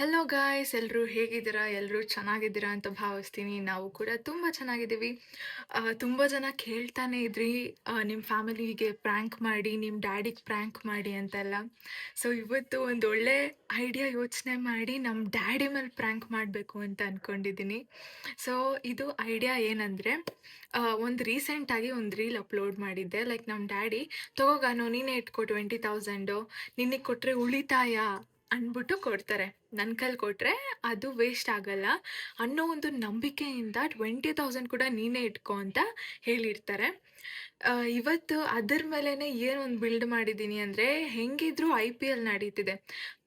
Hello guys, ಎಲ್ಲರೂ ಹೇಗಿದ್ದೀರಾ? ಎಲ್ಲರೂ ಚೆನ್ನಾಗಿದ್ದೀರಾ ಅಂತ ಭಾವಿಸ್ತೀನಿ. ನಾವು ಕೂಡ ತುಂಬ ಚೆನ್ನಾಗಿದ್ದೀವಿ. ತುಂಬ ಜನ ಕೇಳ್ತಾನೆ ಇದ್ರಿ, ನಿಮ್ಮ ಫ್ಯಾಮಿಲಿಗೆ ಪ್ರ್ಯಾಂಕ್ ಮಾಡಿ, ನಿಮ್ಮ ಡ್ಯಾಡಿಗೆ ಪ್ರ್ಯಾಂಕ್ ಮಾಡಿ ಅಂತೆಲ್ಲ. ಸೊ ಇವತ್ತು ಒಂದು ಒಳ್ಳೆ ಐಡಿಯಾ ಯೋಚನೆ ಮಾಡಿ ನಮ್ಮ ಡ್ಯಾಡಿ ಮೇಲೆ ಪ್ರ್ಯಾಂಕ್ ಮಾಡಬೇಕು ಅಂತ ಅಂದ್ಕೊಂಡಿದ್ದೀನಿ. ಸೊ ಇದು ಐಡಿಯಾ ಏನಂದರೆ, ಒಂದು ರೀಸೆಂಟಾಗಿ ಒಂದು ರೀಲ್ ಅಪ್ಲೋಡ್ ಮಾಡಿದ್ದೆ. ಲೈಕ್ ನಮ್ಮ ಡ್ಯಾಡಿ ತಗೋಗಾನು ನೀನೇ ಇಟ್ಕೊ 20,000 ನಿನಗೆ ಕೊಟ್ಟರೆ ಉಳಿತಾಯ ಅಂದ್ಬಿಟ್ಟು ಕೊಡ್ತಾರೆ. ನನ್ನ ಕೈಲಿ ಕೊಟ್ಟರೆ ಅದು ವೇಸ್ಟ್ ಆಗಲ್ಲ ಅನ್ನೋ ಒಂದು ನಂಬಿಕೆಯಿಂದ 20,000 ಕೂಡ ನೀನೇ ಇಟ್ಕೊ ಅಂತ ಹೇಳಿರ್ತಾರೆ. ಇವತ್ತು ಅದ್ರ ಮೇಲೇ ಏನೊಂದು ಬಿಲ್ಡ್ ಮಾಡಿದ್ದೀನಿ ಅಂದರೆ, ಹೆಂಗಿದ್ರು IPL ನಡೀತಿದೆ.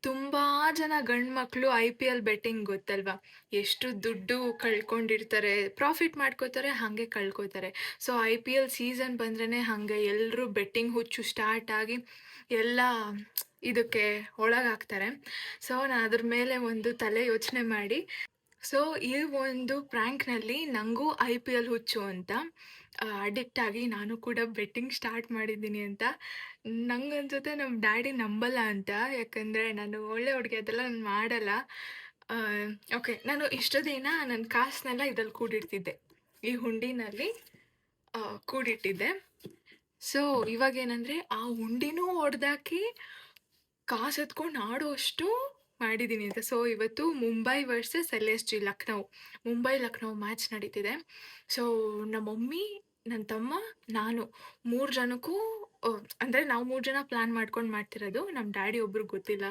ತುಂಬ ಜನ ಗಂಡು ಮಕ್ಕಳು IPL ಬೆಟ್ಟಿಂಗ್ ಗೊತ್ತಲ್ವಾ, ಎಷ್ಟು ದುಡ್ಡು ಕಳ್ಕೊಂಡಿರ್ತಾರೆ, ಪ್ರಾಫಿಟ್ ಮಾಡ್ಕೋತಾರೆ, ಹಾಗೆ ಕಳ್ಕೊತಾರೆ. ಸೊ IPL ಸೀಸನ್ ಬಂದ್ರೇ ಹಾಗೆ ಎಲ್ಲರೂ ಬೆಟ್ಟಿಂಗ್ ಹುಚ್ಚು ಸ್ಟಾರ್ಟ್ ಆಗಿ ಎಲ್ಲ ಇದಕ್ಕೆ ಒಳಗಾಗ್ತಾರೆ. ಸೊ ನಾನು ಅದ್ರ ಮೇಲೆ ಒಂದು ತಲೆ ಯೋಚನೆ ಮಾಡಿ, ಸೊ ಈ ಒಂದು ಪ್ರ್ಯಾಂಕ್ನಲ್ಲಿ ನನಗೂ IPL ಹುಚ್ಚು ಅಂತ ಅಡಿಕ್ಟ್ ಆಗಿ ನಾನು ಕೂಡ ಬೆಟ್ಟಿಂಗ್ ಸ್ಟಾರ್ಟ್ ಮಾಡಿದ್ದೀನಿ ಅಂತ. ನಂಗನ್ಸುತ್ತೆ ನಮ್ಮ ಡ್ಯಾಡಿ ನಂಬಲ್ಲ ಅಂತ, ಯಾಕಂದರೆ ನಾನು ಒಳ್ಳೆ ಹುಡುಗಿ, ಅದೆಲ್ಲ ನಾನು ಮಾಡಲ್ಲ. ಓಕೆ, ನಾನು ಇಷ್ಟು ದಿನ ನನ್ನ ಕಾಸನ್ನೆಲ್ಲ ಇದ್ರಲ್ಲಿ ಕೂಡಿಡ್ತಿದ್ದೆ, ಈ ಹುಂಡಿನಲ್ಲಿ ಕೂಡಿಟ್ಟಿದ್ದೆ. ಸೊ ಇವಾಗೇನಂದರೆ ಆ ಹುಂಡಿನೂ ಹೊಡೆದಾಕಿ ಕಾಸು ಎತ್ಕೊಂಡು ಆಡೋಷ್ಟು ಮಾಡಿದ್ದೀನಿ ಅಂತ. ಸೊ ಇವತ್ತು Mumbai versus LSG Lucknow, ಮುಂಬೈ-ಲಕ್ನೌ match ನಡೀತಿದೆ. ಸೊ ನಮ್ಮ ಮಮ್ಮಿ, ನನ್ನ ತಮ್ಮ, ನಾನು 3 ಜನಕ್ಕೂ ಅಂದರೆ ನಾವು 3 ಜನ ಪ್ಲ್ಯಾನ್ ಮಾಡ್ಕೊಂಡು ಮಾಡ್ತಿರೋದು. ನಮ್ಮ ಡ್ಯಾಡಿ ಒಬ್ರಿಗೆ ಗೊತ್ತಿಲ್ಲ.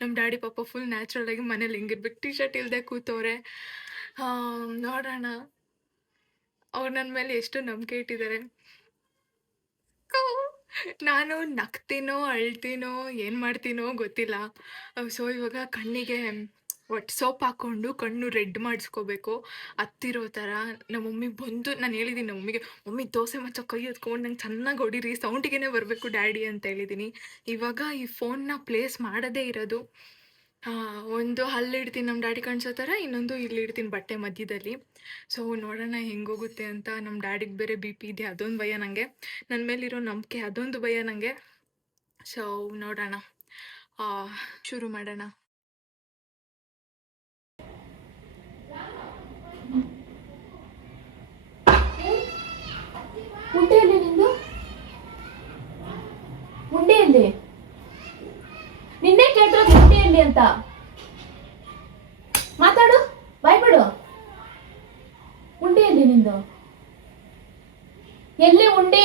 ನಮ್ಮ ಡ್ಯಾಡಿ ಪಾಪ ಫುಲ್ ನ್ಯಾಚುರಲಾಗಿ ಮನೇಲಿ ಹಿಂಗಿರ್ಬೇಕು, ಟಿ ಶರ್ಟ್ ಇಲ್ಲದೆ ಕೂತವ್ರೆ. ನೋಡೋಣ, ಅವ್ರು ನನ್ನ ಮೇಲೆ ಎಷ್ಟು ನಂಬಿಕೆ ಇಟ್ಟಿದ್ದಾರೆ. ನಾನು ನಗ್ತೀನೋ ಅಳ್ತೀನೋ ಏನು ಮಾಡ್ತೀನೋ ಗೊತ್ತಿಲ್ಲ. ಸೊ ಇವಾಗ ಕಣ್ಣಿಗೆ ಒಟ್ಟು ಸೋಪ್ ಹಾಕ್ಕೊಂಡು ಕಣ್ಣು ರೆಡ್ ಮಾಡಿಸ್ಕೋಬೇಕು ಹತ್ತಿರೋ ಥರ. ನಮ್ಮ ಮಮ್ಮಿ ಬಂದು, ನಾನು ಹೇಳಿದ್ದೀನಿ ನಮ್ಮ ಮಮ್ಮಿಗೆ, ಮಮ್ಮಿ ದೋಸೆ ಮಚ್ಚ ಕೈ ಎತ್ಕೊಂಡು ನಂಗೆ ಚೆನ್ನಾಗಿ ಹೊಡೀರಿ, ಸೌಂಡಿಗೆ ಬರಬೇಕು ಡ್ಯಾಡಿ ಅಂತ ಹೇಳಿದ್ದೀನಿ. ಇವಾಗ ಈ ಫೋನ್ನ ಪ್ಲೇಸ್ ಮಾಡೋದೇ ಇರೋದು, ಒಂದು ಅಲ್ಲಿಡ್ತೀನಿ ನಮ್ಮ ಡ್ಯಾಡಿ ಕಾಣಿಸೋ ಥರ, ಇನ್ನೊಂದು ಇಲ್ಲಿಡ್ತೀನಿ ಬಟ್ಟೆ ಮಧ್ಯದಲ್ಲಿ. ಸೊ ನೋಡೋಣ ಹೆಂಗೋಗುತ್ತೆ ಅಂತ. ನಮ್ಮ ಡ್ಯಾಡಿಗೆ ಬೇರೆ BP ಇದೆ, ಅದೊಂದು ಭಯ ನನಗೆ. ನನ್ನ ಮೇಲಿರೋ ನಂಬಿಕೆ, ಅದೊಂದು ಭಯ ನನಗೆ. ಸೊ ನೋಡೋಣ, ಶುರು ಮಾಡೋಣ. ಹುಂಡೆಯಲ್ಲಿ ನಿಂದು ಹುಂಡೆಯಲ್ಲಿ ನಿನ್ನೆ ಕೇಳ್ತಿರೋದು ಹುಂಡೆಯಲ್ಲಿ ಅಂತ ಮಾತಾಡು, ಬಾಯ್ಬಿಡು. ಹುಂಡೆಯಲ್ಲಿ ನಿಂದು ಎಲ್ಲಿ ಹುಂಡಿ?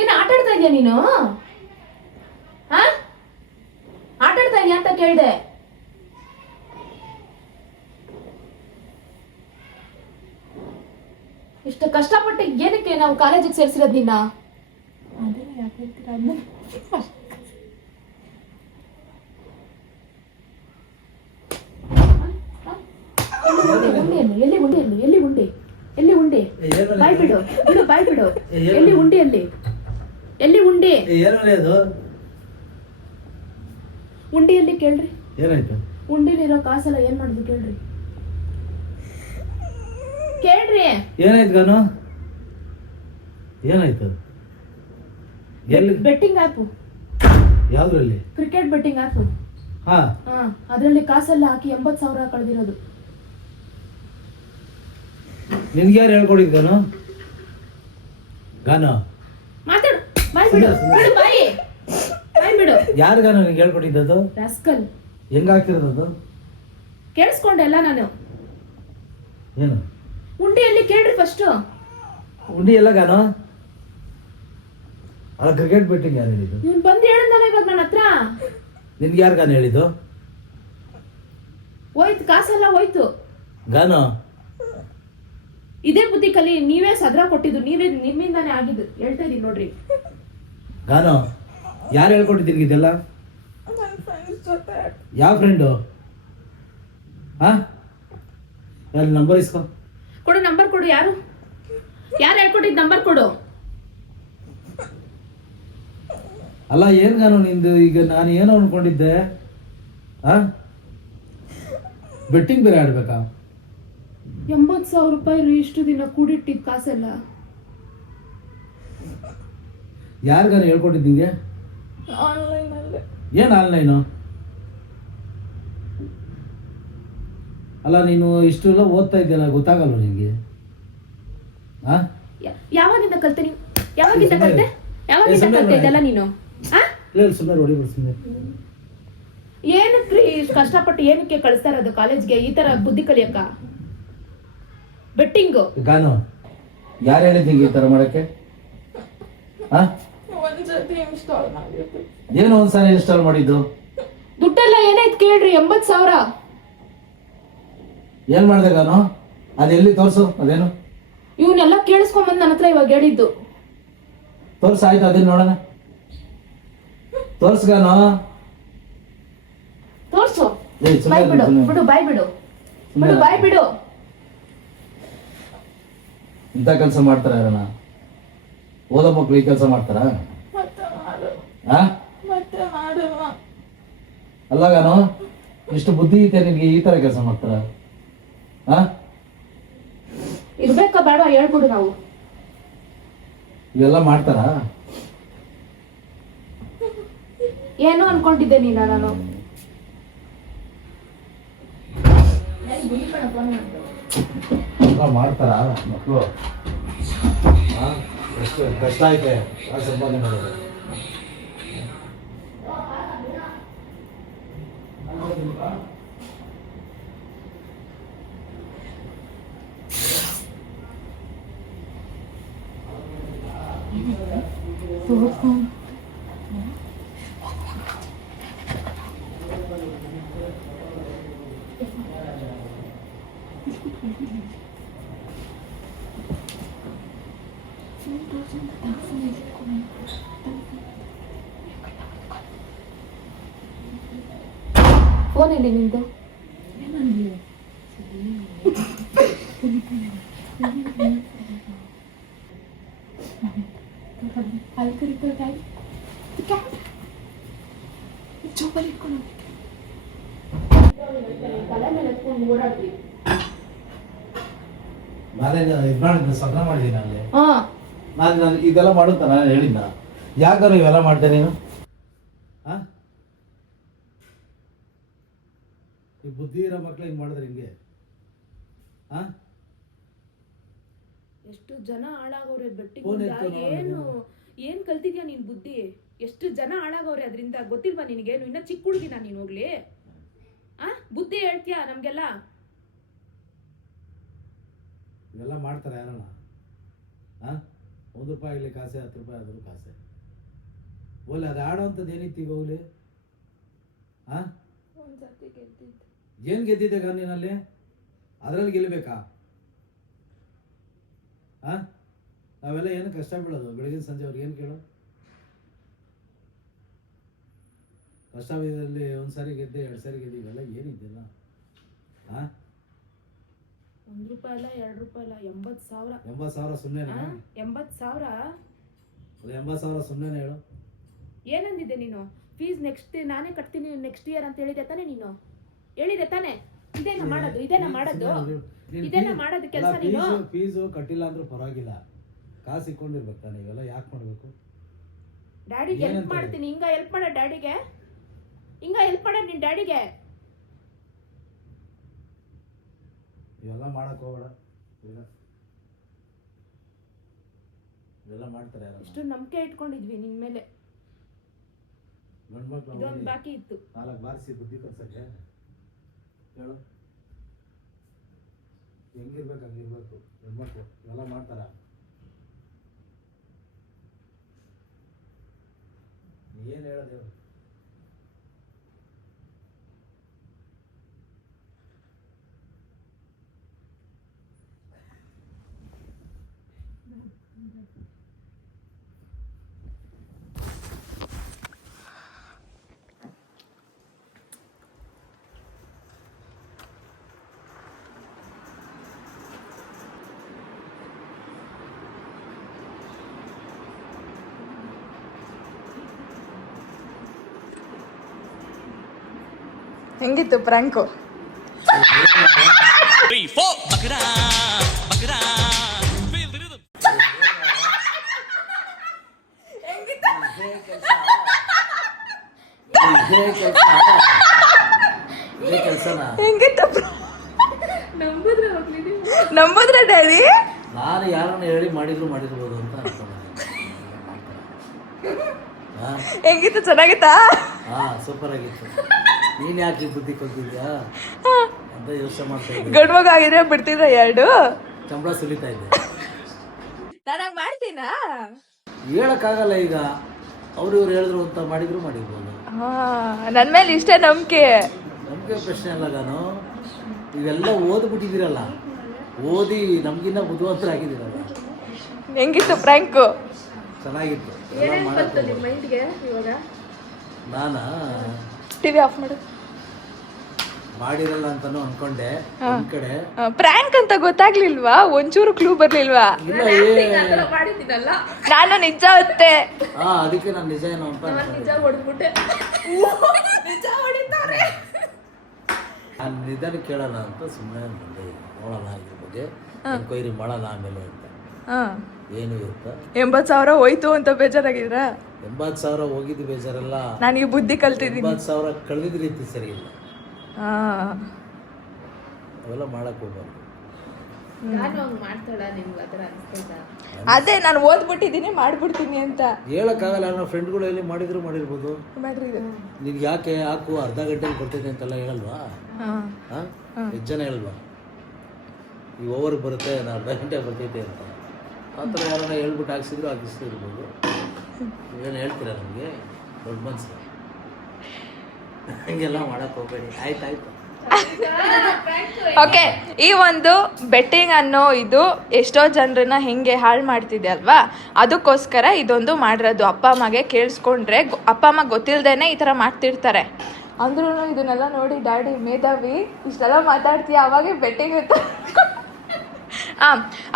ಏನು ಆಟಾಡ್ತಾ ಇದೀಯ ನೀನು? ಆಟಾಡ್ತಾ ಇದೀಯ ಅಂತ ಕೇಳ್ದೆ. ಇಷ್ಟು ಕಷ್ಟಪಟ್ಟು ಏನಕ್ಕೆ ನಾವು ಕಾಲೇಜಿಗೆ ಸೇರಿಸಿರೋದು ನಿನ್ನ? ಎಲ್ಲಿ ಉಂಡೆ? ಎಲ್ಲಿ ಉಂಡೆ? ಎಲ್ಲಿ ಉಂಡೆ? ಬಾಯ್ ಬಿಡು, ಬಿಡು, ಬಾಯ್ ಬಿಡು. ಎಲ್ಲಿ ಉಂಡೆಯಲ್ಲಿ? ಎಲ್ಲಿ ಉಂಡೆ? ಉಂಡೆಯಲ್ಲಿ ಕೇಳ್ರಿ. ಏನಾಯ್ತು? ಉಂಡೆಲಿರೋ ಕಾಸೆಲ್ಲ ಏನ್ ಮಾಡುದು ಕೇಳ್ರಿ, ಕೇಳ್ರಿ. ಏನಾಯ್ತು ಗಾನು? ಏನಾಯ್ತು? ಎಲ್ಲಿ? Betting app. ಯಾವ್ದ್ರಲ್ಲಿ? Cricket betting app. ಹಾ, ಅದರಲ್ಲಿ ಕಾಸೆಲ್ಲ ಹಾಕಿ 80,000 ಕಳೆದಿರೋದು. ನಿನ್ಗೆ ಯಾರು ಹೇಳ್ಕೊಡಿದ್ ಗಾನು? ಗಾನು ಮಾತಾಡು, ಬಾಯ್ ಬಿಡು, ಬಿಡು, ಬಾಯಿ, ಬಾಯ್ ಬಿಡು. ಯಾರು ಗಾನು ನಿನ್ಗೆ ಹೇಳ್ಕೊಟ್ಟಿದ್ದದು? ರಾಸ್ಕಲ್. ಹೆಂಗಾಗ್ತಿರೋದು? ಕೇಳಿಸ್ಕೊಂಡೆಲ್ಲ ನಾನು. ಏನು ಉಂಡೆಯಲ್ಲಿ ಕೇಳ್ರಿ ಫಸ್ಟ್. ಉಂಡಿ ಎಲ್ಲ ಗಾನು? ಅಲ್ಲ, ಕ್ರಿಕೆಟ್ ಬೆಟ್ಟಿಂಗ್ ಯಾರು ಹೇಳಿದ್ದು? ನೀನ್ ಬಂದು ಹೇಳಿದ್ನಲ್ಲ ಇವಾಗ ನನ್ನ ಹತ್ರ. ನಿನ್ಗೆ ಯಾರು ಗಾನು ಹೇಳಿದ್ದು? ಹೋಯ್ತು, ಕಾಸೆಲ್ಲ ಹೋಯ್ತು. ಗಾನು ಇದೇ ಬುದ್ಧಿ ಕಲಿ. ನೀವೇ ಸದ್ರ ಕೊಟ್ಟಿದ್ದು, ನೀವೇ ನಿಮ್ಮಿಂದಾನೇ ಆಗಿದ್ದು. ಹೇಳ್ತಾ ಇದೀನಿ ನೋಡ್ರಿ. ಗಾನು ಯಾರು ಹೇಳ್ಕೊಟ್ಟಿದ್ದೀನಿ ಇದೆಲ್ಲ? ಯಾವ ಫ್ರೆಂಡು? ಹಾ, ಯಾರು? ನಂಬರ್ ಇಸ್ಕೊ. ಕೊಡು, ನಂಬರ್ ಕೊಡು. ಯಾರು ಯಾರು ಹೇಳ್ಕೊಟ್ಟಿದ್ ನಂಬರ್ ಕೊಡು. ಅಲ್ಲ, ಏನ್ ಗಾನು ನಿಂದು? ಈಗ ನಾನು ಏನೋ ಅನ್ಕೊಂಡಿದ್ದೆ, ಬೆಟ್ಟಿಂಗ್ ಬೇರೆ ಆಡ್ಬೇಕಾ? 80,000 ರೂಪಾಯಿ ಇಷ್ಟು ದಿನ ಕೂಡಿಟ್ಟಿದ್ ಕಾಸೆಲ್ಲ. ಯಾರಿಗಾರು ಹೇಳ್ಕೊಟ್ಟಿದ್ದೀಗೆ? ಆನ್ಲೈನ್ ಅಲ್ಲೇ. ಏನು ಆನ್ಲೈನು? ಅಲ್ಲ ನೀನು ಇಷ್ಟೆಲ್ಲ ಓದ್ತಾ ಇದೆಯಲ್ಲ ಗೊತ್ತಾಗಲ್ವ ನಿನಗೆ? ಹಾಂ ಯಾವಾಗಿಂದ ಕಲ್ತೆ ನೀನು? ಯಾವಾಗಿಂದ ಕಲ್ತೆ ಇದೆಲ್ಲ ನೀನು? ಇಲ್ಲ ಸುಮ್ಮನೆ ಹೊಡಿಬಿಡು ಸುಮ್ಮನೆ. ಏನಕ್ಕೆ ಇಷ್ಟು ಕಷ್ಟಪಟ್ಟು ಏನಕ್ಕೆ ಕಳಿಸ್ತಾ ಇರೋದು ಕಾಲೇಜ್ಗೆ ಈ ತರ ಬುದ್ಧಿ ಕಲಿಯಕ್ಕ? ಬೆಟ್ಟಿಂಗು ಗಾನು ಯಾರು ಹೇಳಿದ್ದೀಗ ಈ ಥರ ಮಾಡೋಕ್ಕೆ? ಹಾಂ ಏನು ಒಂದ್ಸಾರಿ ಇನ್ಸ್ಟಾಲ್ ಮಾಡಿದ್ದು? ದುಡ್ಡೆಲ್ಲ ಏನಾಯ್ತು ಕೇಳ್ರಿ. 80,000. ಏನು ಮಾಡಿದೆ ಗಾನು? ಅದು ಎಲ್ಲಿ ತೋರಿಸು ಅದೇನು? ಇವನ್ನೆಲ್ಲ ಕೇಳಿಸ್ಕೊಂಬಂದು ನನ್ನ ಹತ್ರ ಇವಾಗ ಹೇಳಿದ್ದು. ತೋರ್ಸು ಆಯ್ತು ಅದೇನು ನೋಡೋಣ. ತೋರ್ಸ್ಗಾನು ತೋರ್ಸು. ಬಾಯ್ ಬಿಡು ಬಿಡು ಬಾಯ್ ಬಿಡು ಬಿಡು ಬಾಯ್ ಬಿಡು. ಇಂಥ ಕೆಲಸ ಮಾಡ್ತಾರ ಯಾರನ್ನ? ಓದೋ ಮಕ್ಳು ಈ ಕೆಲಸ ಮಾಡ್ತಾರ? ಅಲ್ಲಗಾನು ಇಷ್ಟು ಬುದ್ಧಿ ಐತೆ ನಿನ್ಗೆ ಈ ತರ ಕೆಲಸ ಮಾಡ್ತಾರ? ಇರ್ಬೇಕಾ ಬೇಡ ಹೇಳ್ಬಿಡು. ನಾವು ಇವೆಲ್ಲ ಮಾಡ್ತಾರ? ಏನೋ ಅನ್ಕೊಂಡಿದ್ದೆ ನೀನ. ನಾನು ಮಾಡ್ತಾರ ಮಕ್ಕಳು? ಎಷ್ಟು ಕಷ್ಟ ಐತೆ ಆ ಸಂಪಾದನೆ ಮಾಡೋದು. ಫೋನ್ ಎಲ್ಲಿ ನಿಂದು? ನಾನೇನು ಇದು ಮಾಡಿದ್ನ ಸಫಲ ಮಾಡಿದ್ದೀನಿ ಅಲ್ಲಿ. ನಾನು ಇದೆಲ್ಲ ಮಾಡುತ್ತ ನಾನು ಹೇಳಿದ್ನ? ಯಾಕಾರು ಇವೆಲ್ಲ ಮಾಡ್ತೇನೆ ನೀನು? ಹಾಂ ಈ ಬುದ್ಧಿ ಇರೋ ಮಕ್ಳು ಹಿಂಗೆ ಮಾಡಿದ್ರೆ ಹಿಂಗೆ? ಹಾಂ ಎಷ್ಟು ಜನ ಹಾಳಾಗವ್ರೆ ಬೆಟ್ಟಿಂಗ್. ಏನ್ ಕಲ್ತಿದ್ಯಾ ನೀನ್ ಬುದ್ಧಿ? ಎಷ್ಟು ಜನ ಹಾಳಾಗವ್ರೆ ಅದರಿಂದ ಗೊತ್ತಿಲ್ವಾ ನಿನಗೇನು? ಇನ್ನ ಚಿಕ್ಕ ಹುಡುಗಿನ ನೀನ್ ಹೋಗ್ಲಿ ಬುದ್ಧಿ ಹೇಳ್ತೀಯಾ ನಮ್ಗೆಲ್ಲ? ಇವೆಲ್ಲ ಮಾಡ್ತಾರೆ ಯಾರಣ್ಣ? ಹಾಂ ₹1 ಇಲ್ಲಿ ಕಾಸೆ, ₹10 ಆದರೂ ಕಾಸೆ. ಓಲೆ ಅದು ಆಡೋವಂಥದ್ದು ಏನಿತ್ತು ಈಗ ಹೋಗ್ಲಿ? ಹಾಂ ಏನು ಗೆದ್ದಿದ್ದೆ ಗಾನಿನಲ್ಲಿ? ಅದರಲ್ಲಿ ಗೆಲ್ಲಬೇಕಾ? ಹಾಂ ನಾವೆಲ್ಲ ಏನು ಕಷ್ಟ ಬೀಳೋದು ಬೆಳಗಿನ ಸಂಜೆ ಅವ್ರಿಗೆ ಏನು ಕೇಳೋ? ಕಷ್ಟ ಬಿದ್ದಲ್ಲಿ ಒಂದು ಸಾರಿ ಗೆದ್ದೆ 2 ಸಾರಿ ಗೆದ್ದೆ ಇವೆಲ್ಲ ಏನಿದ್ದಿಲ್ಲ. ಹಾಂ ₹1 ಅಲ್ಲ ₹2 ಅಲ್ಲ 80,000. 80,000 ಸುಮ್ಮನೆ? 80,000 80,000 ಸುಮ್ಮನೆ ಹೇಳು. ಏನಂದಿದ್ದೆ ನೀನು? ಫೀಸ್ ನೆಕ್ಸ್ಟ್ ನಾನೇ ಕಟ್ತೀನಿ ನೆಕ್ಸ್ಟ್ ಇಯರ್ ಅಂತ ಹೇಳಿದೆ ತಾನೆ ನೀನು? ಹೇಳಿದೆ ತಾನೆ? ಇದೇನ ಮಾಡೋದು ಕೆಲಸ ನೀನು? ಫೀಸು ಕಟ್ಟಿಲ್ಲ ಅಂದ್ರೂ ಪರವಾಗಿಲ್ಲ, ಕಾಸು ಇಟ್ಕೊಂಡಿರ್ಬೇಕು ತಾನೆ. ಇವೆಲ್ಲ ಯಾಕೆ ಮಾಡಬೇಕು? ಡ್ಯಾಡಿಗೆ ಹೆಲ್ಪ್ ಮಾಡ್ತೀನಿ. ಹಿಂಗ ಹೆಲ್ಪ್ ಮಾಡ ಡ್ಯಾಡಿಗೆ, ಹಿಂಗ ಹೆಲ್ಪ್ ಮಾಡ ನಿನ್ ಡ್ಯಾಡಿಗೆ. ಇವೆಲ್ಲ ಮಾಡಕ್ ಹೋಗ್ಬೇಡ. ಇವೆಲ್ಲ ಮಾಡ್ತಾರೆ ಯಾರು? ಎಷ್ಟು ನಂಬಿಕೆ ಇಟ್ಕೊಂಡಿದ್ವಿ ನಿನ್ ಮೇಲೆ. ಗಂಡು ಮಕ್ಳು ಇದೊಂದು ಬಾಕಿ ಇತ್ತು. 4 ಬಾರಿಸಿ ಬುದ್ಧಿ ಕಲ್ಸಕ್ಕೆ ಹೇಳು. ಹೆಂಗಿರ್ಬೇಕು ಹಂಗಿರ್ಬೇಕು. ಹೆಣ್ಮಕ್ಳು ಇವೆಲ್ಲ ಮಾಡ್ತಾರ? ಏನು ಹೇಳೋದು? ಹೆಂಗಿತ್ತು ಪ್ರ್ಯಾಂಕು? ಕೆಲಸನ ಹೆಂಗಿತ್ತು? ನಂಬುದ್ರ ಡ್ಯಾಡಿ? ನಾನು ಯಾರನ್ನ ಹೇಳಿ ಮಾಡಿರ್ಬೋದು ಅಂತ ಅನ್ಕೊಂಡಿದ್ದೀನಿ. ಹೆಂಗಿತ್ತು, ಚೆನ್ನಾಗಿತ್ತಾ? ಸೂಪರ್ ಆಗಿತ್ತು. ನೀನ್ ಯಾಕೆ ಈ ಬುದ್ಧಿ ಕಲ್ತಿದ್ಯಾ ಅಂತ ಯೋಚನೆ ಮಾಡ್ತಾ ಇದ್ದೆ. ಗಂಡ್ ಮಗ ಆಗಿದ್ರೆ ಬಿಡ್ತಿದ್ರ ಎರಡು? ಸಂಬಳ ಸುಲಿತಾ ಇದ್ದೆ. ನಾನು ಮಾಡ್ತೀನಾ? ಹೇಳಕ್ಕಾಗಲ್ಲ. ಈಗ ಇವ್ರು ಹೇಳಿದ್ರು ಅಂತ ಮಾಡಿರ್ಬೋದು. ನನ್ ಮೇಲೆ ಇಷ್ಟೇ ನಂಬಿಕೆ. ನಮ್ಗೆ ಪ್ರಶ್ನೆ ಅಲ್ಲ. ನಾನು ಇವೆಲ್ಲ ಓದ್ಬಿಟ್ಟಿದ್ದೀರಲ್ಲ, ಓದಿ ನಮ್ಗಿನ್ನ ಬುದ್ಧಿವಂತರಾಗಿದ್ದೀರಲ್ಲ. ಹೆಂಗಿತ್ತು ಪ್ರ್ಯಾಂಕು? ಚೆನ್ನಾಗಿತ್ತು. ಇವಾಗ ನಾನ ಟಿವಿ ಆಫ್ ಮಾಡು. ಮಾಡಿರಲ್ಲ ಅಂತಾನು ಅನ್ಕೊಂಡೆ. ಒಂದ್ ಕಡೆ ಪ್ರ್ಯಾಂಕ್ ಅಂತ ಗೊತ್ತಾಗ್ಲಿಲ್ವಾ? ಒಂಚೂರು ಕ್ಲೂ ಬರ್ಲಿಲ್ವಾ? ಇಲ್ಲ, ಮಾಡಿದ್ದೀನಲ್ಲ, ನಾನು ನಿಜ ಹೊತ್ತೆ. ಅದಕ್ಕೆ ನಾನು ನಿಜ ಏನೋ ಅಂತ ನಿಜ ಹೊಡೆದ್ಬಿಟ್ಟೆ. ನಿಜ ಹೊಡಿತಾರೆ. ನಾನು ನಿಧಾನ ಕೇಳೋಣ ಅಂತ ಸುಮ್ಮನೆ ಬಂದೆ. ನೋಡೋಣ ಇದ್ರ ಬಗ್ಗೆ ಎನ್ಕ್ವೈರಿ ಮಾಡೋಣ ಆಮೇಲೆ ಅಂತ. ಏನು ಇರುತ್ತ 80,000 ಹೋಯ್ತು ಅಂತ ಬೇಜಾರಾಗಿದ್ರ? 80,000 ಹೋಗಿದ್ದು ಬೇಜಾರಲ್ಲ, ನಾನು ಈ ಬುದ್ಧಿ ಕಲ್ತಿದ್ದೀನಿ. 80,000 ಕಳೆದಿದ್ದ ರೀತಿ ಸರಿ ಇಲ್ಲ. ಅವೆಲ್ಲ ಮಾಡಕ್ ಹೋಗ್ಬಾರ್ದು. ನಾನು ಹಂಗ್ ಮಾಡ್ತಾಳ, ನಿಮ್ಗೆ ಆ ಥರ ಅನಿಸ್ತೈತಾ? ಅದೇ ನಾನು ಓದ್ಬಿಟ್ಟಿದ್ದೀನಿ, ಮಾಡ್ಬಿಡ್ತೀನಿ ಅಂತ ಹೇಳಕ್ಕಾಗಲ್ಲ. ನನ್ನ ಫ್ರೆಂಡ್ಗಳು ಎಲ್ಲಿ ಮಾಡಿರ್ಬೋದು. ಮಾಡ್ರಿ ಇದು. ನಿನ್ಗೆ ಯಾಕೆ ಹಾಕು, ಅರ್ಧ ಗಂಟೆಗೆ ಬರ್ತೈತೆ ಅಂತೆಲ್ಲ ಹೇಳಲ್ವಾ? ಎಷ್ಟು ಜನ ಹೇಳಲ್ವಾ? ಈ ಓವರ್ಗೆ ಬರುತ್ತೆ, ನಾನು ಅರ್ಧ ಗಂಟೆ ಬರ್ತೈತೆ ಅಂತ. ಆ ಥರ ಯಾರನ್ನ ಹೇಳ್ಬಿಟ್ಟು ಹಾಕಿಸ್ತಿರ್ಬೋದು. ಏನು ಹೇಳ್ತೀರಾ ನಮಗೆ? ದೊಡ್ಡ ಮನ್ಸು. ಹಂಗೆಲ್ಲ ಮಾಡಕ್ಕೆ ಹೋಗ್ಬೇಡಿ. ಆಯ್ತಾಯ್ತು. ಓಕೆ, ಈ ಒಂದು ಬೆಟ್ಟಿಂಗ್ ಅನ್ನೋ ಇದು ಎಷ್ಟೋ ಜನರನ್ನ ಹಿಂಗೆ ಹಾಳು ಮಾಡ್ತಿದೆ ಅಲ್ವಾ? ಅದಕ್ಕೋಸ್ಕರ ಇದೊಂದು ಮಾಡಿರೋದು. ಅಪ್ಪ ಅಮ್ಮಗೆ ಕೇಳಿಸ್ಕೊಂಡ್ರೆ ಅಪ್ಪ ಅಮ್ಮ ಗೊತ್ತಿಲ್ಲದೇನೆ ಈ ಥರ ಮಾಡ್ತಿರ್ತಾರೆ. ಅಂದ್ರೂ ಇದನ್ನೆಲ್ಲ ನೋಡಿ ಡ್ಯಾಡಿ ಮೇಧಾವಿ ಇಷ್ಟೆಲ್ಲ ಮಾತಾಡ್ತೀಯ, ಅವಾಗೆ ಬೆಟ್ಟಿಂಗ್ ಅಂತ.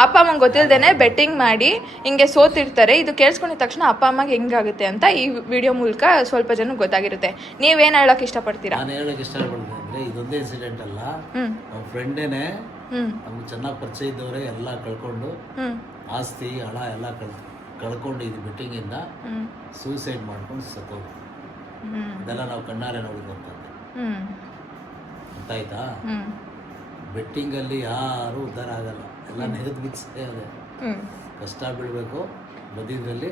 ಅಪ್ಪ ಅಮ್ಮಂಗೆ ಗೊತ್ತಿಲ್ಲದೇನೆ ಬೆಟ್ಟಿಂಗ್ ಮಾಡಿ ಹಿಂಗೆ ಸೋತಿರ್ತಾರೆ. ಇದು ಕೇಳಿಸ್ಕೊಂಡಿದ ತಕ್ಷಣ ಅಪ್ಪ ಅಮ್ಮಗೆ ಹೆಂಗಾಗುತ್ತೆ ಅಂತ ಈ ವಿಡಿಯೋ ಮೂಲಕ ಸ್ವಲ್ಪ ಜನ ಗೊತ್ತಾಗಿರುತ್ತೆ. ನೀವೇನು ಹೇಳೋಕೆ ಇಷ್ಟಪಡ್ತೀರಾ? ನಾನು ಹೇಳೋಕೆ ಇಷ್ಟಪಡ್ತೀನಿ ಅಂದರೆ, ಇದೊಂದೇ ಇನ್ಸಿಡೆಂಟ್ ಅಲ್ಲ. ನಮ್ಮ ಫ್ರೆಂಡೇನೆ ನಮ್ಗೆ ಚೆನ್ನಾಗಿ ಪರಿಚಯ ಇದ್ದವರೇ ಎಲ್ಲ ಕಳ್ಕೊಂಡು, ಆಸ್ತಿ ಹಣ ಎಲ್ಲ ಕಳ್ಕೊಂಡು ಇದು ಬೆಟ್ಟಿಂಗಿಂದ ಸೂಸೈಡ್ ಮಾಡ್ಕೊಂಡು ಸತ್ತೋದು. ಇದೆಲ್ಲ ನಾವು ಕಣ್ಣಾರೆ ನೋಡಿದಂಥದ್ದು. ಗೊತ್ತಾಯ್ತಾ? ಬೆಟ್ಟಿಂಗಲ್ಲಿ ಯಾರೂ ಉದ್ಧಾರ ಆಗಲ್ಲ. ಎಲ್ಲ ನೆಗೆದು ಮಿಕ್ಸೇ ಅದೇ. ಕಷ್ಟ ಬೀಳಬೇಕು, ಬದಿದ್ರಲ್ಲಿ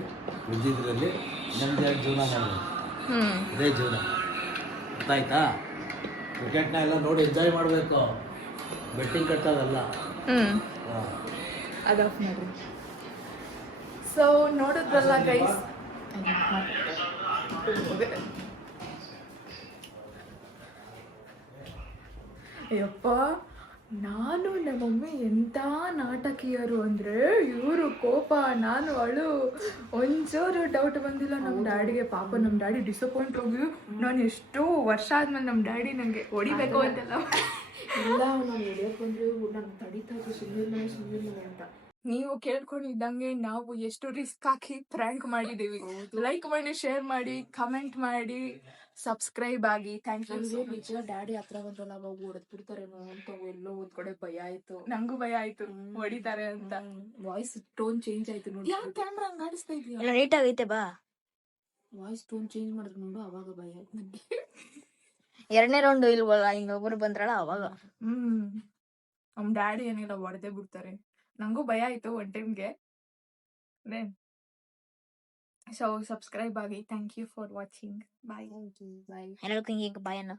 ಉಳಿದಿದ್ರಲ್ಲಿ ನಮ್ಗೆ ಜೀವನ ಮಾಡಬೇಕು. ಇದೇ ಜೀವನ. ಗೊತ್ತಾಯ್ತಾ? ಕ್ರಿಕೆಟ್ನ ಎಲ್ಲ ನೋಡಿ ಎಂಜಾಯ್ ಮಾಡಬೇಕು, ಬೆಟ್ಟಿಂಗ್ ಕಟ್ಟೋದಲ್ಲ. ಅದಾಫ್ ಮಾಡ್ರಿ. ಸೊ ನೋಡಿದ್ರಲ್ಲ ಗೈಸ್, ಅಯ್ಯಪ್ಪ, ನಾನು ನಮ್ಮ ಮಮ್ಮಿ ಎಂಥ ನಾಟಕೀಯರು ಅಂದರೆ, ಇವರು ಕೋಪ, ನಾನು ಅಳು. ಒಂಚೂರು ಡೌಟ್ ಬಂದಿಲ್ಲ ನಮ್ಮ ಡ್ಯಾಡಿಗೆ. ಪಾಪ ನಮ್ಮ ಡ್ಯಾಡಿ ಡಿಸಪಾಯಿಂಟ್ ಹೋಗಿ, ನಾನು ಎಷ್ಟೋ ವರ್ಷ ಆದ್ಮೇಲೆ ನಮ್ಮ ಡ್ಯಾಡಿ ನನಗೆ ಹೊಡಿಬೇಕು ಅಂತೆಲ್ಲ ಇಲ್ಲ, ನಾನು ಹೊಡಿಯೋಕೆ ಬಂದ್ರೆ ನಾನು ತಡೀತಾ ಇದ್ದು ಸುಮ್ಮನೆ ಅಂತ. ನೀವು ಕೇಳ್ಕೊಂಡಿದ್ದಂಗೆ ನಾವು ಎಷ್ಟು ರಿಸ್ಕ್ ಹಾಕಿ ಪ್ರ್ಯಾಂಕ್ ಮಾಡಿದ್ದೀವಿ. ಲೈಕ್ ಮಾಡಿ, ಶೇರ್ ಮಾಡಿ, ಕಮೆಂಟ್ ಮಾಡಿ, ಸಬ್ಸ್ಕ್ರೈಬ್ ಆಗಿ. Thank you. ನಿಜ ಡ್ಯಾಡಿ ಹತ್ರ ಬಂದ್ರಲ್ಲ, ಅವಾಗ ಹೊಡೆದ್ ಬಿಡ್ತಾರೇನೋ ಅಂತ ಎಲ್ಲೋ ಒಂದ್ ಕಡೆ ಭಯ ಆಯ್ತು. ನಂಗೂ ಭಯ ಆಯ್ತು, ಹೊಡಿತಾರೆ ಅಂತ. ವಾಯ್ಸ್ ಟೋನ್ ಚೇಂಜ್ ಆಯ್ತು ನೋಡಿ. ಯಾಕೆ ಕ್ಯಾಮ್ರಾ ಹಂಗ ಆಡಿಸ್ತಾ ಇದೀಯ? ನೀಟ್ ಆಗೈತೆ ಬಾ. ವಾಯ್ಸ್ ಟೋನ್ ಚೇಂಜ್ ಮಾಡಿದ್ರು ನೋಡು, ಅವಾಗ ಭಯ ಆಯ್ತು ನನಗೆ. 2ನೇ ರೌಂಡ್ ಇಲ್ವಲ್ಲ, ಹಿಂಗೊಬ್ರು ಬಂದ್ರಲ್ಲ ಅವಾಗ. ನಮ್ ಡ್ಯಾಡಿ ಏನಿಲ್ಲ, ಹೊಡೆದೇ ಬಿಡ್ತಾರೆ. ನಂಗೂ ಭಯ ಆಯ್ತು ಒನ್ ಟೈಮ್ಗೆ. ಸೊ ಸಬ್ಸ್ಕ್ರೈಬ್ ಆಗಿ. Thank you for watching. Bye. ಎಲ್ಲರಿಗೂ ಹಿಂಗೆ ಬಾಯನ್ನ